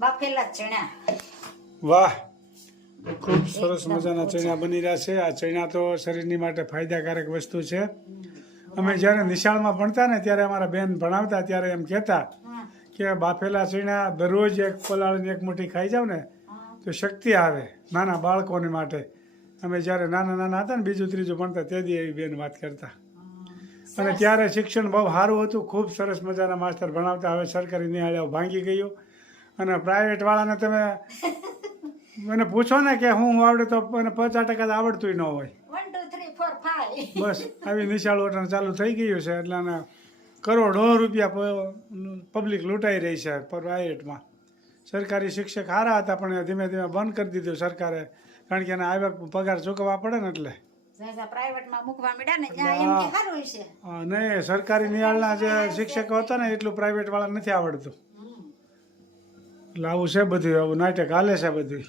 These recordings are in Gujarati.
બાફેલા ચણા. વાહ ખૂબ સરસ મજાના ચણા બની રહ્યા છે. આ ચણા તો શરીરની માટે ફાયદાકારક વસ્તુ છે. અમે જ્યારે નિશાળમાં ભણતા ને ત્યારે અમારા બેન ભણાવતા ત્યારે એમ કહેતા કે બાફેલા ચણા દરરોજ એક પલાળીને એક મુઠ્ઠી ખાઈ જાવ ને તો શક્તિ આવે નાના બાળકોને માટે. અમે જ્યારે નાના નાના હતા ને બીજું ત્રીજું ભણતા તે દી એવી બેન વાત કરતા. અને ત્યારે શિક્ષણ બહુ સારું હતું. ખૂબ સરસ મજાના માસ્તર ભણાવતા. હવે સરકારી નિહાળ્યા ભાંગી ગયું. અને પ્રાઇવેટ વાળાને તમે મને પૂછો ને કે હું આવડે તો મને પચાસ ટકા આવડતું ન હોય. બસ આવી નિશાળ વટણ ચાલુ થઈ ગયું છે એટલે આને કરોડો રૂપિયા પબ્લિક લૂંટાઈ રહી છે પ્રાઇવેટમાં સરકારી શિક્ષક સારા હતા પણ ધીમે ધીમે બંધ કરી દીધું સરકારે. કારણ કે એને આવક પગાર ચૂકવવા પડે ને એટલે. નહીં સરકારી નિહાળના જે શિક્ષકો હતા ને એટલું પ્રાઇવેટ વાળા નથી આવડતું. એટલે આવું છે બધું આવું નાટક હાલે છે બધું.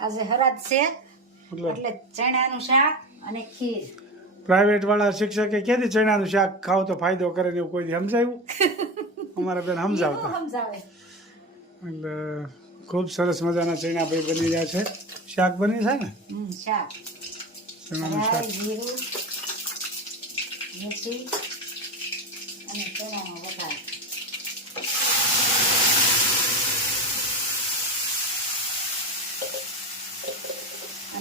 આજે હરાજ છે એટલે ચણાનું શાક અને ખીર. પ્રાઇવેટ વાળા શિક્ષકે ક્યાંથી ચણાનું શાક ખાવ તો ફાયદો કરે ને એવું કોઈ દી સમજાવ્યું અમારા બેન સમજાવતા. એટલે ખૂબ સરસ મજાના ચણા ભાઈ બની રહ્યા છે. શાક બની છે ને? શાક. ચણાનું શાક. જીરું મેથી અને ચણાનો વઘાર.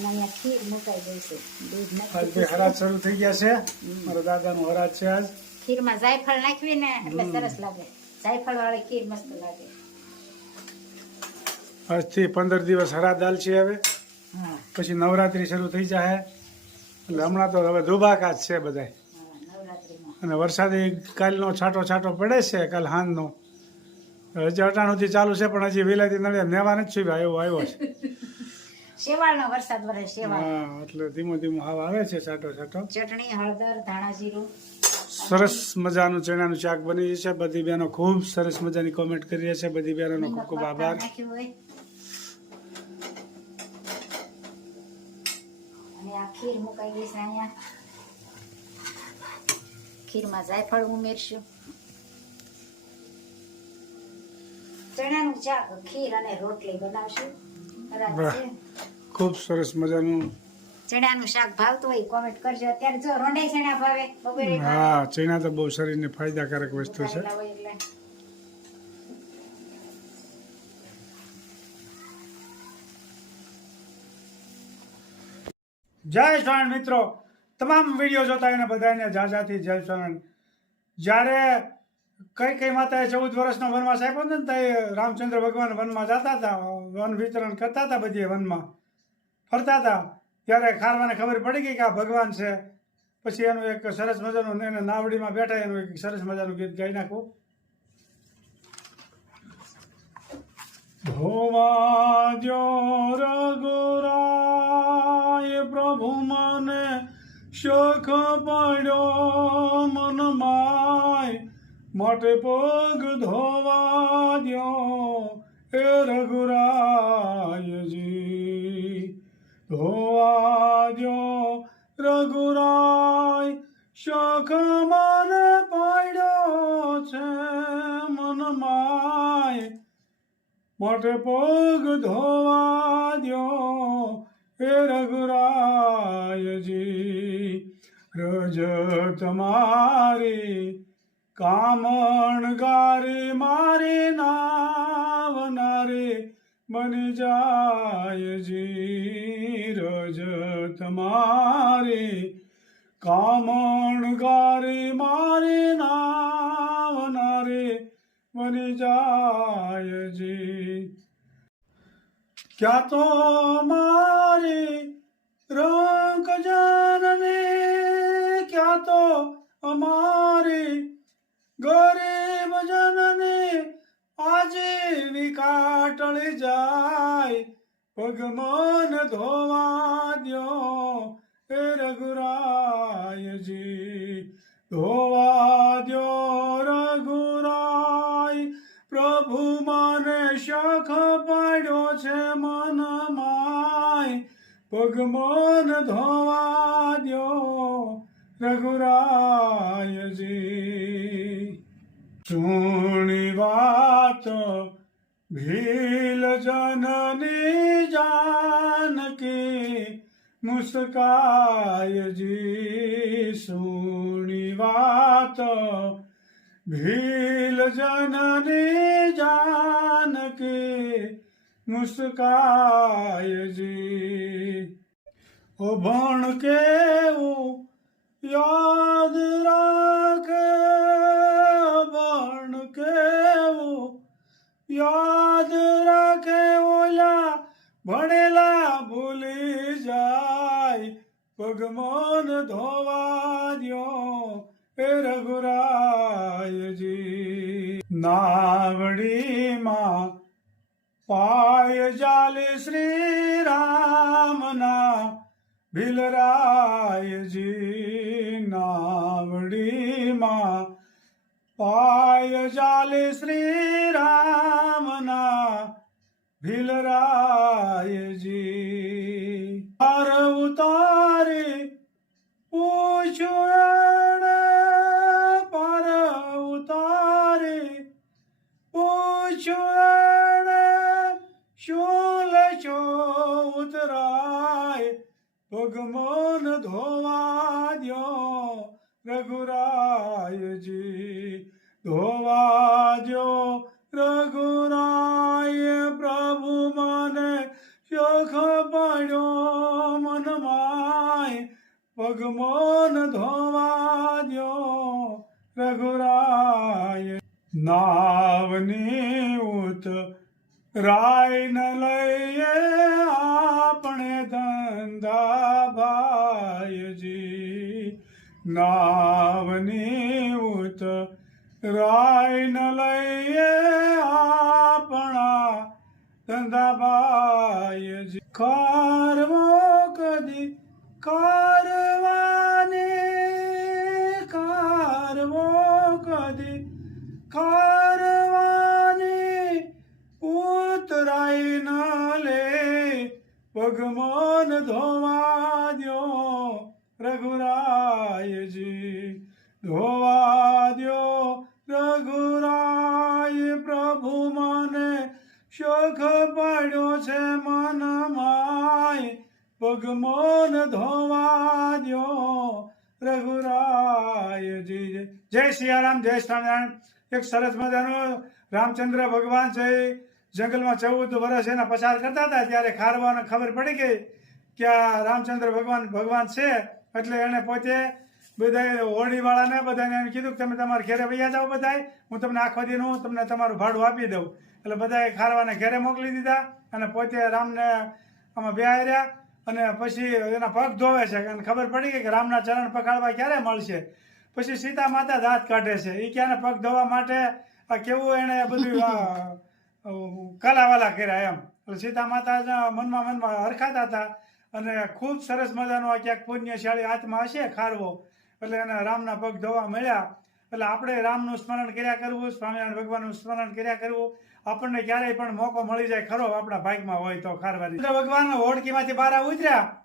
અને અહીંયા ખીર મુકાઈ ગઈ છે. દૂધ નાખી હરાજ શરૂ થઈ ગયા છે. મારા દાદાનું હરાજ છે આજ. ખીરમાં જાયફળ નાખવી ને એટલે સરસ લાગે. જાયફળ વાળી ખીર મસ્ત લાગે. આજથી પંદર દિવસ હરા દાલ છે હવે પછી નવરાત્રી શરૂ થઈ જાય એટલે હમણાં તો હવે ધુબાકા જ છે નવરાત્રીમાં. અને વરસાદે કાલનો છાંટો છાંટો પડે છે કાલ હાંજનો. હજી અટાણુંથી ચાલુ છે પણ હજી વિલાયતી નળિયા નેવા નથી છુપ્યા એવો આવ્યો છે. શેવાળનો વરસાદ વરે શેવાળ. હા એટલે ધીમો ધીમો હાવ આવે છે છાંટો છાંટો. ચટણી હળદર ધાણા જીરું. સરસ મજાનું ચણાનું શાક બની છે બધી બહેનો ખૂબ સરસ મજાની કોમેન્ટ કરી છે. બધી બહેનોનો ખૂબ ખૂબ આભાર. અને આ ખીર મુકાઈ ગઈ છે અહીંયા. ખીરમાં જાયફળ ઉમેરશું. ચણાનું શાક ખીર અને રોટલી બનાવશું. ખૂબ સરસ મજાનું. ચણાનું શાક ભાવતું હોય કોમેન્ટ કરજો. અત્યારે જો રોંડે ચણા ભાવે બપોરે હા ચણા તો બહુ શરીરને ફાયદાકારક વસ્તુ છે. જય સ્વામી મિત્રો. તમામ વીડિયો જોતા એને બધાને જાજાથી જય સ્વામી જ્યારે કઈ કઈ માતાએ ચૌદ વર્ષનો વનવાસ આપ્યો ને તો રામચંદ્ર ભગવાન વનમાં જતા હતા, વન વિતરણ કરતા હતા બધી વનમાં. ફરતા હતા. ત્યારે ખારવાને ખબર પડી ગઈ કે આ ભગવાન છે. પછી એનું એક સરસ મજાનું એને નાવડીમાં બેઠા એનું એક સરસ મજાનું ગીત ગાઈ નાખું. ધોવા જો રઘુરાય પ્રભુ મને શોખ પડ્યો મન માય માટે પગ ધોવા દ્યો એ રઘુરાયજી. ધોવા દ્યો રઘુરાય શખ મને પડ્યો છે મન માય માટે પગ ધોવા દ્યો એ રઘુરાયજી. રજ તમારી કામણ ગારે મારે નાવનારે બની જાય રજ તમારી. કામણ ગારી મારી નાવનારી બની જાયજી ક્યાં તો મારે રંગ જાનને ક્યાં તો અમારી ગરીબ જનની આજીવિકા ટળી જાય. પગમન ધોવા દ્યો હે રઘુરાયજી. ધોવા દ્યો રઘુરાય. પ્રભુ મને શખ પાડ્યો છે મન માય પગમન ધોવા દ્યો રઘુરાયજી. ચૂણી વાત ભીલ જનની જાનકી મુસ્કાયજી સુણી વાત ભીલ જનની જાનકી મુસ્કાયજી ઓ ભણ કેવું યાદ રાખે યાદ રાખે ઓલા ભણેલા ભૂલી જાય. પગમન ધોવા દ્યો એ રઘુરાયજી. નાવડીમાં પાય જાલે શ્રી રામના ભીલરાયજી. નાવડીમાં પાય જાલે શ્રી રામના ભીલરાયજી પાર ઉતારી પૂછણ પર ઉતારી પૂછ્યું એણે શું ઉતરાય પગમન ધોવા દ્યો રઘુરાયજી ધોવા દ્યો રઘુરાય પ્રભુ મને શોખ પડ્યો મનમાય. પગમન ધોવા દ્યો રઘુરાય. નાવની ઉત રાય ન લઈએ આપણે ધંધા ભાઈજી. નાવની ઉત રાય ન લઈએ આપણા ધંધાબાય ભાઈજી કારવો કદી કારવાને કારવો કદી કારવાની. ઉતરાય ન લે પગમાન ધોવા દ્યો. રઘુરાયજી ધોવા દ્યો રઘુરાય, પ્રભુ મને શોખ પડ્યો છે મન માય પગમોન ધોવા દ્યો રઘુરાયજી. જય સિયારામ, જય સ્વામિનારાયણ. એક સરસ મજાનો રામચંદ્ર ભગવાન છે જંગલમાં ચૌદ વર્ષ એના પસાર કરતા હતા, ત્યારે ખારવાને ખબર પડી ગઈ કે આ રામચંદ્ર ભગવાન ભગવાન છે. એટલે એણે પોતે બધા હોળીવાળાને બધાને એમ કીધું કે તમે તમારા ઘેરે વૈયા જાઓ બધાય, હું તમને આખો દિન હું તમને તમારું ભાડું આપી દઉં. એટલે બધાએ ખારવાને ઘેરે મોકલી દીધા અને પોતે રામને આમાં બેહાઈ રહ્યા અને પછી એના પગ ધોવે છે. અને ખબર પડી ગઈ કે રામના ચરણ પકડવા ક્યારે મળશે? પછી સીતા માતા દાંત કાઢે છે. એ ક્યાંને પગ ધોવા માટે આ કેવું એણે બધું કલાવાલા કર્યા એમ. એટલે સીતા માતા મનમાં મનમાં હરખાતા હતા. અને ખૂબ સરસ મજાનો આ ક્યાંક પુણ્યશાળી હાથમાં હશે ખારવો. એટલે એને રામના પગ ધોવા મળ્યા. એટલે આપણે રામનું સ્મરણ કર્યા કરવું, સ્વામિનારાયણ ભગવાનનું સ્મરણ કર્યા કરવું. આપણને ક્યારેય પણ મોકો મળી જાય ખરો આપણા ભાગમાં હોય તો ખારવાની. ભગવાન હોડકીમાંથી બહાર ઉતર્યા.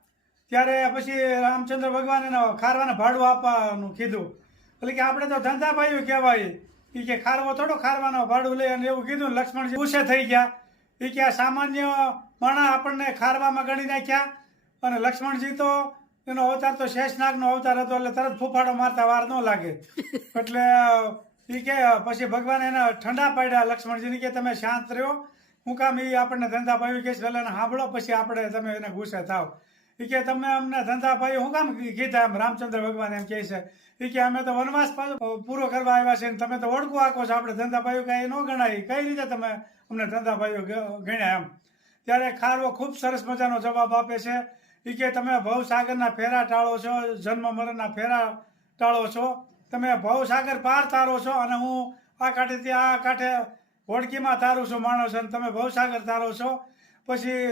ત્યારે પછી રામચંદ્ર ભગવાન એને ખારવાને ભાડું આપવાનું કીધું. એટલે કે આપણે તો ધંધા ધંધાભાઈઓ કહેવાય. એ કે ખારવો થોડો ખારવાનો ભાડું લઈ અને એવું કીધું. લક્ષ્મણજી ગુસ્સે થઈ ગયા. એ કે સામાન્ય માણા આપણને ખારવામાં ગણી નાખ્યા. અને લક્ષ્મણજી તો એનો અવતાર તો શેષનાગનો અવતાર હતો એટલે તરત ફૂફાડો મારતા વાર ન લાગે. એટલે એ કે, પછી ભગવાન એના ઠંડા પાડ્યા લક્ષ્મણજીને કે તમે શાંત રહ્યો. હું કામ એ આપણને ધંધા ભાઈ કે પહેલાં સાંભળો પછી આપણે તમે એને ગુસ્સે થાવ. એ કે તમે અમને ધંધા ભાઈ હું કામ કીધા? એમ રામચંદ્ર ભગવાન એમ કહે છે. એ કે, અમે તો વનવાસ પૂરો કરવા આવ્યા છે તમે તો ઓળખું આખો છો, આપણે ધંધા ભાઈઓ કાંઈ ન ગણાય. કઈ રીતે તમે અમને ધંધા ભાઈઓ ગણ્યા? એમ. ત્યારે ખારવો ખૂબ સરસ મજાનો જવાબ આપે છે. એ કે તમે ભવસાગરના ફેરા ટાળો છો જન્મ મરણના ફેરા ટાળો છો, તમે ભવસાગર પાર તારો છો અને હું આ કાંઠેથી આ કાંઠે હોડકીમાં તારું છું માણસ અને તમે ભવસાગર તારો છો. પછી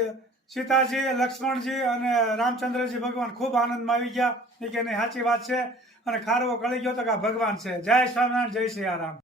સીતાજી, લક્ષ્મણજી અને રામચંદ્રજી ભગવાન ખૂબ આનંદમાં આવી ગયા. એ કે નહીં સાચી વાત છે અને ખારવો કળી ગયો તો કે ભગવાન છે. જય સ્વામિનારાયણ, જય સિયારામ